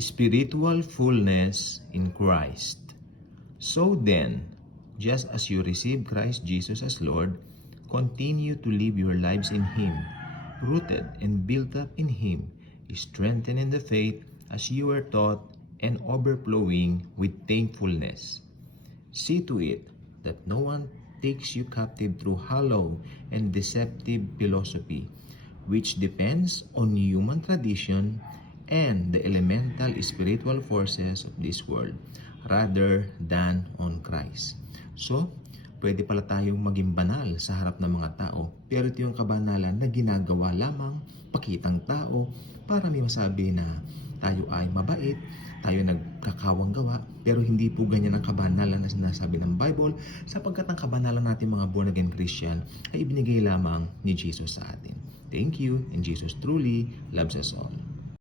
spiritual fullness in Christ. So then, just as you receive Christ Jesus as Lord, continue to live your lives in Him, rooted and built up in Him, strengthened in the faith as you were taught, and overflowing with thankfulness. See to it that no one takes you captive through hollow and deceptive philosophy, which depends on human tradition and the elemental spiritual forces of this world, rather than on Christ. So, pwede pala tayong maging banal sa harap ng mga tao, pero ito yung kabanalan na ginagawa lamang pakitang tao para may masabi na tayo ay mabait, tayo nagkakawang gawa, pero hindi po ganyan ang kabanalan na sinasabi ng Bible, sapagkat ang kabanalan natin mga born again Christian ay ibinigay lamang ni Jesus sa atin. Thank you, and Jesus truly loves us all.